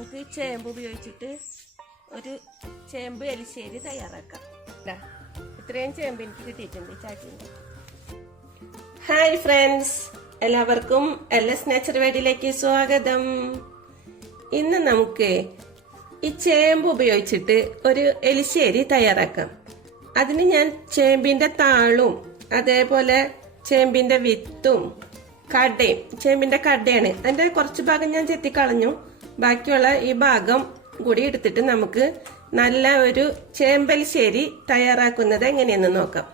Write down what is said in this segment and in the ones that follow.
നമുക്ക് ചേമ്പ് ഉപയോഗിച്ചിട്ട് ഒരു ചേമ്പ് എലിശ്ശേരി തയ്യാറാക്കാം. ഇത്രയും ചേമ്പ് എനിക്ക് കിട്ടിയിട്ടുണ്ട് ചാറ്റിന്റെ ഹായ് ഫ്രണ്ട്സ് എല്ലാവർക്കും എൽ എസ് നേച്ചർ വേഡിയിലേക്ക് സ്വാഗതം. ഇന്ന് നമുക്ക് ഈ ചേമ്പ് ഉപയോഗിച്ചിട്ട് ഒരു എലിശ്ശേരി തയ്യാറാക്കാം. അതിന് ഞാൻ ചേമ്പിന്റെ താളും അതേപോലെ ചേമ്പിന്റെ വിത്തും കടയും ചേമ്പിന്റെ കടയാണ്. അതിന്റെ കുറച്ച് ഭാഗം ഞാൻ ചെത്തിക്കളഞ്ഞു. ബാക്കിയുള്ള ഈ ഭാഗം കൂടി എടുത്തിട്ട് നമുക്ക് നല്ല ഒരു ചേമ്പൽശ്ശേരി തയ്യാറാക്കുന്നത് എങ്ങനെയെന്ന് നോക്കാം.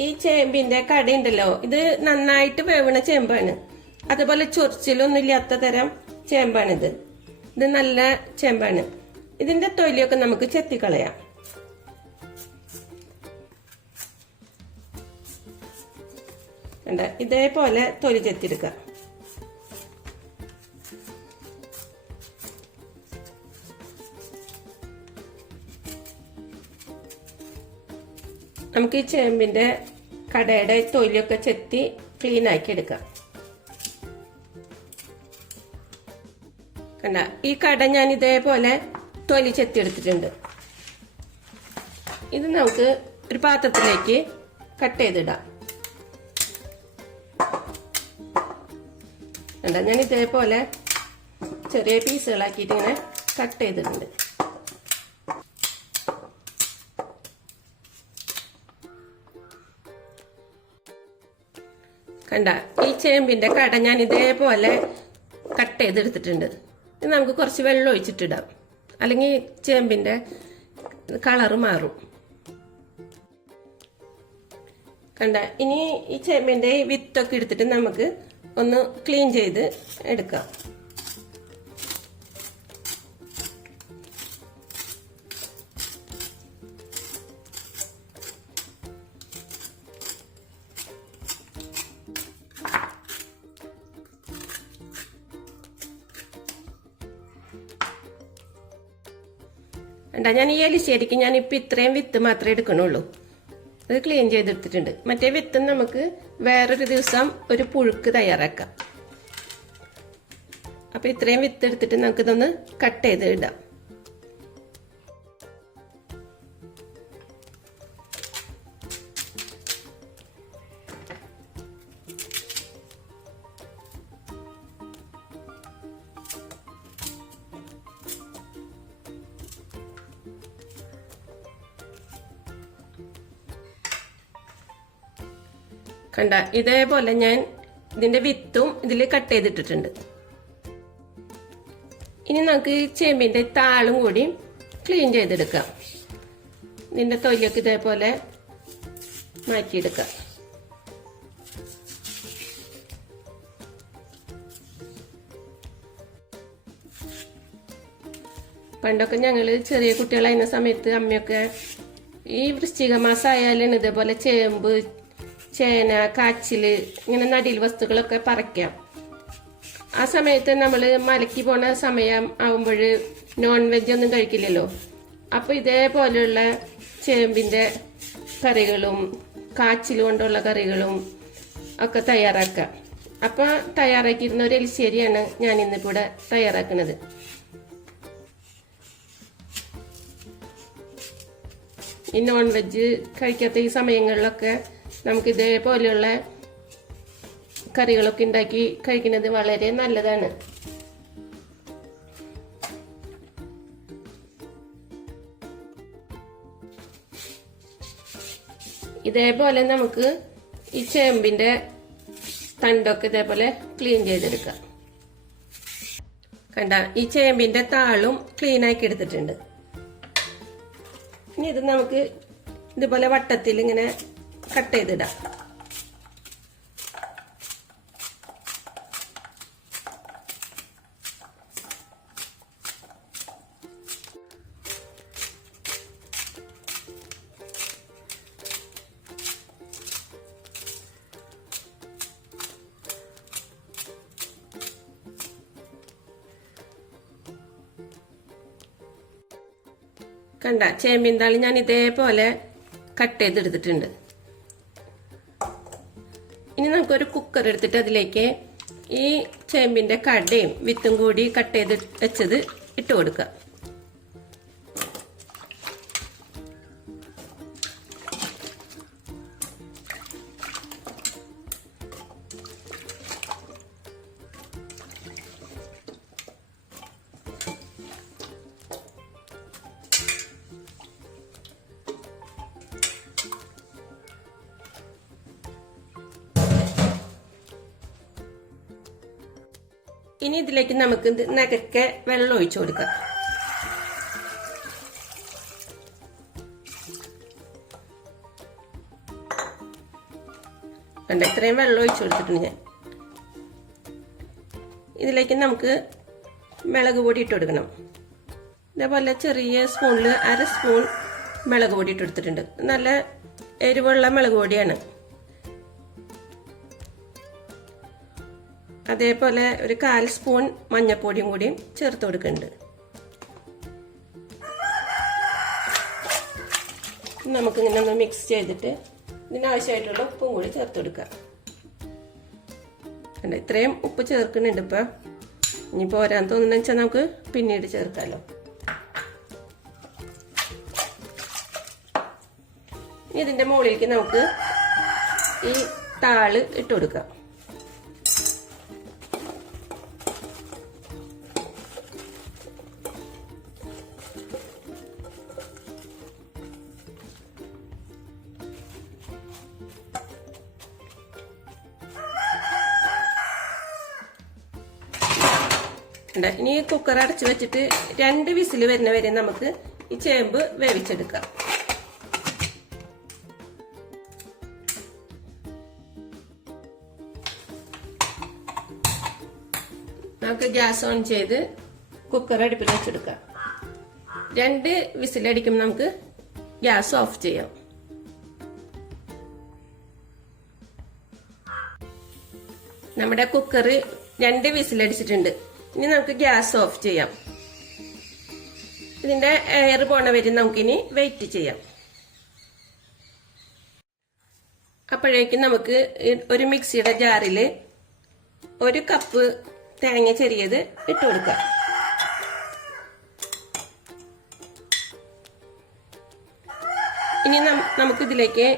ഈ ചേമ്പിന്റെ കടയുണ്ടല്ലോ ഇത് നന്നായിട്ട് വേവണ ചേമ്പാണ്. അതുപോലെ ചൊറിച്ചിലൊന്നും ഇല്ലാത്ത തരം ചേമ്പാണിത്. ഇത് നല്ല ചേമ്പാണ്. ഇതിന്റെ തൊലിയൊക്കെ നമുക്ക് ചെത്തിക്കളയാം. കണ്ട ഇതേപോലെ തൊലി ചെത്തിയെടുക്കുക. നമുക്ക് ഈ ചേമ്പിന്റെ കടയുടെ തൊലിയൊക്കെ ചെത്തി ക്ലീൻ ആക്കി എടുക്കാം. കണ്ട ഈ കട ഞാൻ ഇതേപോലെ തൊലി ചെത്തി എടുത്തിട്ടുണ്ട് ഇത് നമുക്ക് ഒരു പാത്രത്തിലേക്ക് കട്ട് ചെയ്തിടാം. കണ്ട. ഞാൻ ഇതേപോലെ ചെറിയ പീസുകളാക്കിയിട്ട് ഇങ്ങനെ കട്ട് ചെയ്തിട്ടുണ്ട്. കണ്ട ഈ ചേമ്പിന്റെ കട ഞാൻ ഇതേപോലെ കട്ട് ചെയ്തെടുത്തിട്ടുണ്ട്. ഇത് നമുക്ക് കുറച്ച് വെള്ളം ഒഴിച്ചിട്ടിടാം. അല്ലെങ്കിൽ ചേമ്പിന്റെ കളറ് മാറും. കണ്ട ഇനി ഈ ചേമ്പിന്റെ ഈ വിത്തൊക്കെ എടുത്തിട്ട് നമുക്ക് ഒന്ന് ക്ലീൻ ചെയ്ത് എടുക്കാം. കണ്ട ഞാൻ ഈ എലിശ്ശേരിക്ക് ഇപ്പം ഇത്രയും വിത്ത് മാത്രമേ എടുക്കണുള്ളൂ. അത് ക്ലീൻ ചെയ്തെടുത്തിട്ടുണ്ട്. മറ്റേ വിത്തും നമുക്ക് വേറൊരു ദിവസം ഒരു പുഴുക്ക് തയ്യാറാക്കാം. അപ്പോൾ ഇത്രയും വിത്ത് എടുത്തിട്ട് നമുക്കിതൊന്ന് കട്ട് ചെയ്ത് ഇടാം. കണ്ട ഇതേപോലെ ഞാൻ ഇതിന്റെ വിത്തും ഇതിൽ കട്ട് ചെയ്തിട്ടിട്ടുണ്ട്. ഇനി നമുക്ക് ഈ ചേമ്പിന്റെ താളും കൂടി ക്ലീൻ ചെയ്തെടുക്കാം. ഇതിന്റെ തൊലിയൊക്കെ ഇതേപോലെ മാറ്റിയെടുക്കാം. പണ്ടൊക്കെ ഞങ്ങൾ ചെറിയ കുട്ടികളായിരുന്ന സമയത്ത് അമ്മയൊക്കെ ഈ വൃശ്ചിക മാസമായാലും ഇതേപോലെ ചേമ്പ് ചേന കാച്ചിൽ ഇങ്ങനെ നടീൽ വസ്തുക്കളൊക്കെ പറിക്കാം. ആ സമയത്ത് നമ്മൾ മലക്കി പോണ സമയം ആവുമ്പോൾ നോൺ വെജ് ഒന്നും കഴിക്കില്ലല്ലോ. അപ്പൊ ഇതേപോലെയുള്ള ചേമ്പിന്റെ കറികളും കാച്ചിൽ കൊണ്ടുള്ള കറികളും ഒക്കെ തയ്യാറാക്കാം. അപ്പൊ തയ്യാറാക്കിയിരുന്ന ഒരു എലിശ്ശേരിയാണ് ഞാൻ ഇന്നിവിടെ തയ്യാറാക്കുന്നത്. ഈ നോൺ വെജ് കഴിക്കാത്ത ഈ സമയങ്ങളിലൊക്കെ നമുക്ക് ഇതേപോലെയുള്ള കറികളൊക്കെ ഉണ്ടാക്കി കഴിക്കുന്നത് വളരെ നല്ലതാണ്. ഇതേപോലെ നമുക്ക് ഈ ചേമ്പിന്റെ തണ്ടൊക്കെ ഇതേപോലെ ക്ലീൻ ചെയ്തെടുക്കാം. കണ്ട ഈ ചേമ്പിന്റെ താളും ക്ലീൻ ആക്കി എടുത്തിട്ടുണ്ട്. ഇനി ഇത് നമുക്ക് ഇതുപോലെ വട്ടത്തിൽ ഇങ്ങനെ കട്ട് ചെയ്തിടാം. കണ്ട ചേമ്പിന്താളി ഞാൻ ഇതേപോലെ കട്ട് ചെയ്തെടുത്തിട്ടുണ്ട്. ഇനി നമുക്കൊരു കുക്കർ എടുത്തിട്ട് അതിലേക്ക് ഈ ചേമ്പിന്റെ കടയും വിത്തും കൂടി കട്ട് ചെയ്ത് വെച്ചത് ഇട്ട് കൊടുക്കുക. ഇനി ഇതിലേക്ക് നമുക്ക് നകക്കെ വെള്ളം ഒഴിച്ചു കൊടുക്കാം. കണ്ട ഇത്രയും വെള്ളം ഒഴിച്ചു കൊടുത്തിട്ടുണ്ട് ഞാൻ. ഇതിലേക്ക് നമുക്ക് മുളക് പൊടി ഇട്ട് കൊടുക്കണം. ഇതേപോലെ ചെറിയ സ്പൂണിൽ അര സ്പൂൺ മുളക് പൊടി ഇട്ട് കൊടുത്തിട്ടുണ്ട്. നല്ല എരിവുള്ള മുളക് പൊടിയാണ്. അതേപോലെ ഒരു കാൽ സ്പൂൺ മഞ്ഞൾപ്പൊടിയും കൂടിയും ചേർത്ത് കൊടുക്കുന്നുണ്ട്. നമുക്കിങ്ങനെ ഒന്ന് മിക്സ് ചെയ്തിട്ട് ഇതിനാവശ്യമായിട്ടുള്ള ഉപ്പും കൂടി ചേർത്ത് കൊടുക്കാം കണ്ടോ ഇത്രയും ഉപ്പ് ചേർക്കുന്നുണ്ട് ഇപ്പം. ഇനിയിപ്പോൾ ഓരോ തോന്നുന്ന വെച്ചാൽ നമുക്ക് പിന്നീട് ചേർക്കാലോ. ഇനി മുകളിലേക്ക് നമുക്ക് ഈ താൾ ഇട്ട് കൊടുക്കാം. ഉണ്ട്. ഇനി കുക്കർ അടച്ച് വെച്ചിട്ട് രണ്ട് വിസിൽ വരുന്ന വരെ നമുക്ക് ഈ ചേമ്പ് വേവിച്ചെടുക്കാം. നമുക്ക് ഗ്യാസ് ഓൺ ചെയ്ത് കുക്കർ അടുപ്പിൽ വെച്ചെടുക്കാം. രണ്ട് വിസിലടിക്കുമ്പോൾ നമുക്ക് ഗ്യാസ് ഓഫ് ചെയ്യാം. നമ്മുടെ കുക്കർ രണ്ട് വിസിലടിച്ചിട്ടുണ്ട് ഇനി നമുക്ക് ഗ്യാസ് ഓഫ് ചെയ്യാം. ഇതിന്റെ എയർ പോണ വരെ നമുക്കിനി വെയിറ്റ് ചെയ്യാം. അപ്പോഴേക്കും നമുക്ക് ഒരു മിക്സിയുടെ ജാറിൽ ഒരു കപ്പ് തേങ്ങ ചെറിയത് ഇട്ട് കൊടുക്കാം. ഇനി നമുക്ക് നമുക്കിതിലേക്ക്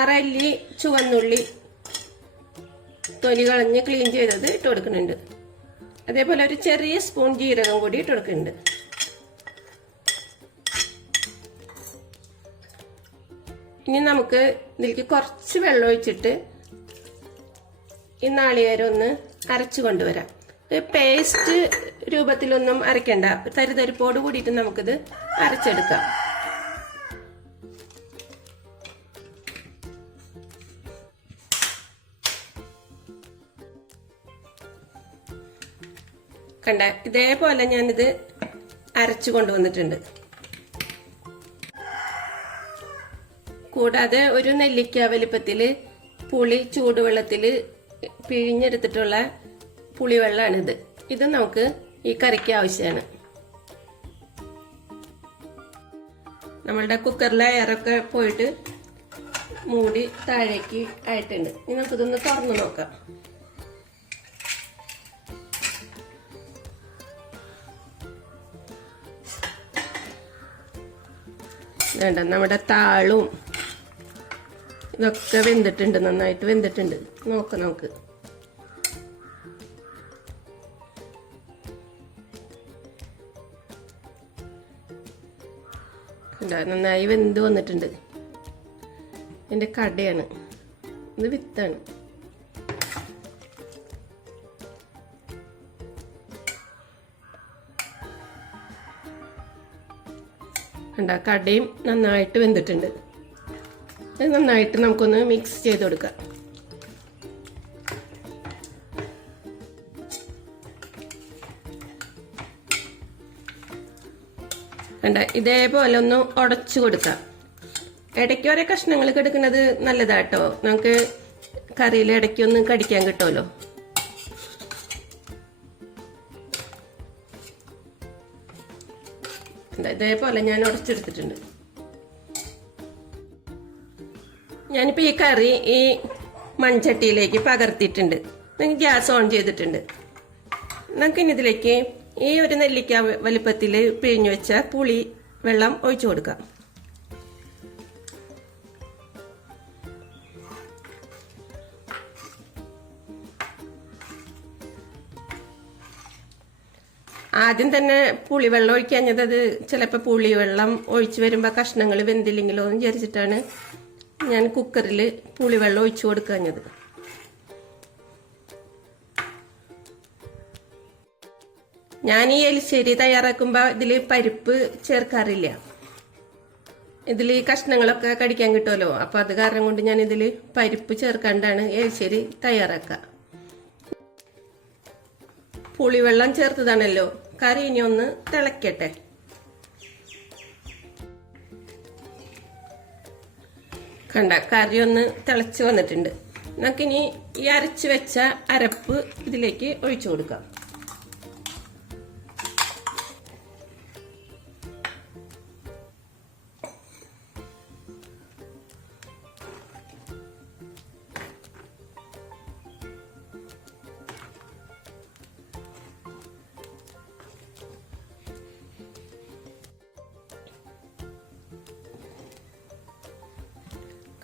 അരല്ലി ചുവന്നുള്ളി തൊലി കളഞ്ഞ് ക്ലീൻ ചെയ്തത് ഇട്ട് കൊടുക്കുന്നുണ്ട്. അതേപോലെ ഒരു ചെറിയ സ്പൂൺ ജീരകം കൂടി ഇട്ട് കൊടുക്കുന്നുണ്ട്. ഇനി നമുക്ക് ഇതിലേക്ക് കുറച്ച് വെള്ളം ഒഴിച്ചിട്ട് ഈ നാളികേരം ഒന്ന് അരച്ചു കൊണ്ടുവരാം. പേസ്റ്റ് രൂപത്തിലൊന്നും അരയ്ക്കണ്ട. തരിതരിപ്പോട് കൂടിയിട്ട് നമുക്കിത് അരച്ചെടുക്കാം. കണ്ട ഇതേപോലെ ഞാനിത് അരച്ചു കൊണ്ടുവന്നിട്ടുണ്ട്. കൂടാതെ ഒരു നെല്ലിക്ക വലിപ്പത്തിൽ പുളി ചൂടുവെള്ളത്തിൽ പിഴിഞ്ഞെടുത്തിട്ടുള്ള പുളിവെള്ളമാണിത് ഇത് നമുക്ക് ഈ കറിക്ക് ആവശ്യമാണ് നമ്മളുടെ കുക്കറിലെ എയറൊക്കെ പോയിട്ട് മൂടി താഴേക്ക് ആയിട്ടുണ്ട്. ഇനി നമുക്കിതൊന്ന് തുറന്നു നോക്കാം. വേണ്ട നമ്മുടെ താളും ഇതൊക്കെ വെന്തിട്ടുണ്ട് നന്നായിട്ട് വെന്തിട്ടുണ്ട്. നോക്കാം നമുക്ക് നന്നായി വെന്ത് വന്നിട്ടുണ്ട്. എന്റെ കടയാണ്. ഇത് വിത്താണ്. കണ്ട കടയും നന്നായിട്ട് വെന്തിട്ടുണ്ട്. ഇത് നന്നായിട്ട് നമുക്കൊന്ന് മിക്സ് ചെയ്ത് കൊടുക്കാം. കണ്ട ഇതേപോലെ ഒന്ന് ഉടച്ചു കൊടുക്കാം. ഇടയ്ക്ക് ഓരോ കഷ്ണങ്ങൾ കെടുക്കുന്നത് നല്ലതാട്ടോ. നമുക്ക് കറിയിൽ ഇടയ്ക്കൊന്ന് കടിക്കാൻ കിട്ടുമല്ലോ. ഇതേപോലെ ഞാൻ ഉടച്ചെടുത്തിട്ടുണ്ട്. ഞാനിപ്പോൾ ഈ കറി ഈ മൺചട്ടിയിലേക്ക് പകർത്തിയിട്ടുണ്ട്. നിങ്ങൾക്ക് ഗ്യാസ് ഓൺ ചെയ്തിട്ടുണ്ട്. നമുക്ക് ഇനി ഇതിലേക്ക് ഈ ഒരു നെല്ലിക്ക വലിപ്പത്തിൽ പിഴിഞ്ഞു വെച്ച പുളി വെള്ളം ഒഴിച്ചു കൊടുക്കാം. ആദ്യം തന്നെ പുളിവെള്ളം ഒഴിക്കാഞ്ഞത് അത് ചിലപ്പോൾ പുളിവെള്ളം ഒഴിച്ചു വരുമ്പോൾ കഷ്ണങ്ങൾ വെന്തില്ലെങ്കിലോ എന്ന് വിചാരിച്ചിട്ടാണ് ഞാൻ കുക്കറിൽ പുളിവെള്ളം ഒഴിച്ചു കൊടുക്കാഞ്ഞത് ഞാൻ ഈ എലിശ്ശേരി തയ്യാറാക്കുമ്പോൾ ഇതിൽ പരിപ്പ് ചേർക്കാറില്ല. ഇതിൽ കഷ്ണങ്ങളൊക്കെ കടിക്കാൻ കിട്ടുമല്ലോ അപ്പോൾ അത് കാരണം കൊണ്ട് ഞാൻ ഇതിൽ പരിപ്പ് ചേർക്കാണ്ടാണ് എലിശ്ശേരി തയ്യാറാക്കുക. പുളിവെള്ളം ചേർത്തതാണല്ലോ കറി ഇനി ഒന്ന് തിളക്കട്ടെ. കണ്ട കറി ഒന്ന് തിളച്ച് വന്നിട്ടുണ്ട്. നമുക്കിനി ഈ അരച്ച് വെച്ച അരപ്പ് ഇതിലേക്ക് ഒഴിച്ചു കൊടുക്കാം.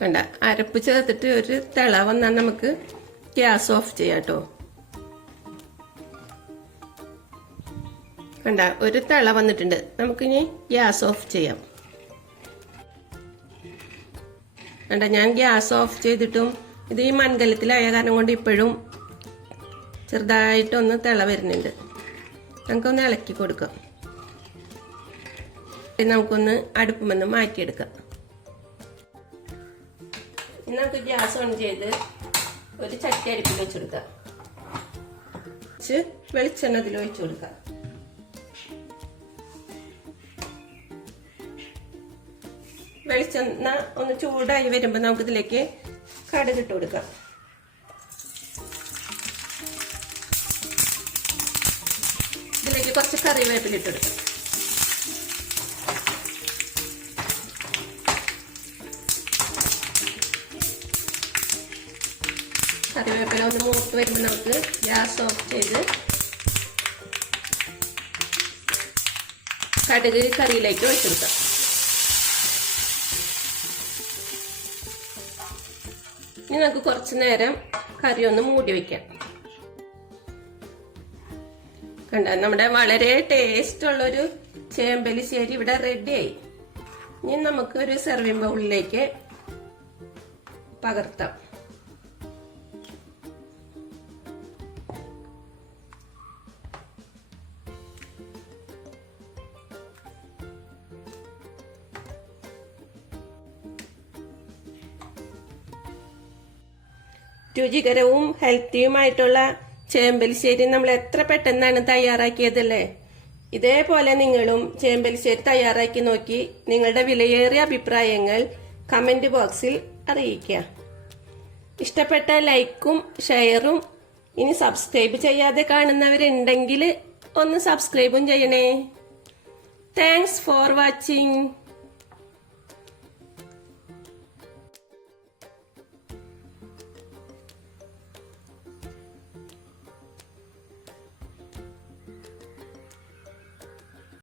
കണ്ട അരപ്പ് ചേർത്തിട്ട് ഒരു തിള വന്നാൽ നമുക്ക് ഗ്യാസ് ഓഫ് ചെയ്യാം കേട്ടോ. കണ്ട ഒരു തിള വന്നിട്ടുണ്ട്. നമുക്കിനി ഗ്യാസ് ഓഫ് ചെയ്യാം. കണ്ട ഞാൻ ഗ്യാസ് ഓഫ് ചെയ്തിട്ടും ഇത് ഈ മൺകലത്തിലായ കാരണം കൊണ്ട് ഇപ്പോഴും ചെറുതായിട്ടൊന്ന് തിള വരുന്നുണ്ട്. നമുക്കൊന്ന് ഇളക്കി കൊടുക്കാം. നമുക്കൊന്ന് അടുപ്പുമെന്ന് മാറ്റിയെടുക്കാം. ഇനി നമുക്ക് ഗ്യാസ് ഓൺ ചെയ്ത് ഒരു ചട്ടി അടുപ്പിൽ വെച്ച് കൊടുക്കാം വെച്ച് വെളിച്ചെണ്ണ അതിൽ ഒഴിച്ചു കൊടുക്കാം. വെളിച്ചെണ്ണ ഒന്ന് ചൂടായി വരുമ്പോൾ നമുക്ക് ഇതിലേക്ക് കടുക് ഇട്ട് കൊടുക്കാം. ഇതിലേക്ക് കുറച്ച് കറിവേപ്പിലിട്ട് കൊടുക്കാം. കറിവേപ്പില ഒന്ന് മൂത്ത് വരുമ്പോൾ നമുക്ക് ഗ്യാസ് ഓഫ് ചെയ്ത് കടുക് കറിയിലേക്ക് വെച്ചെടുക്കാം ഇനി നമുക്ക് കുറച്ച് നേരം കറി ഒന്ന് മൂടി വെക്കാം. കണ്ട? നമ്മുടെ വളരെ ടേസ്റ്റ് ഉള്ളൊരു ചേമ്പലിശ്ശേരി ഇവിടെ റെഡിയായി ഇനി നമുക്ക് ഒരു സെർവിംഗ് ബൗളിലേക്ക് പകർത്താം. രുചികരവും ഹെൽത്തിയുമായിട്ടുള്ള ചേമ്പലിശ്ശേരി നമ്മൾ എത്ര പെട്ടെന്നാണ് തയ്യാറാക്കിയതല്ലേ? ഇതേപോലെ നിങ്ങളും ചേമ്പലിശ്ശേരി തയ്യാറാക്കി നോക്കി നിങ്ങളുടെ വിലയേറിയ അഭിപ്രായങ്ങൾ കമന്റ് ബോക്സിൽ അറിയിക്കുക. ഇഷ്ടപ്പെട്ട ലൈക്കും ഷെയറും ഇനി സബ്സ്ക്രൈബ് ചെയ്യാതെ കാണുന്നവരുണ്ടെങ്കിൽ ഒന്ന് സബ്സ്ക്രൈബും ചെയ്യണേ. Thanks for watching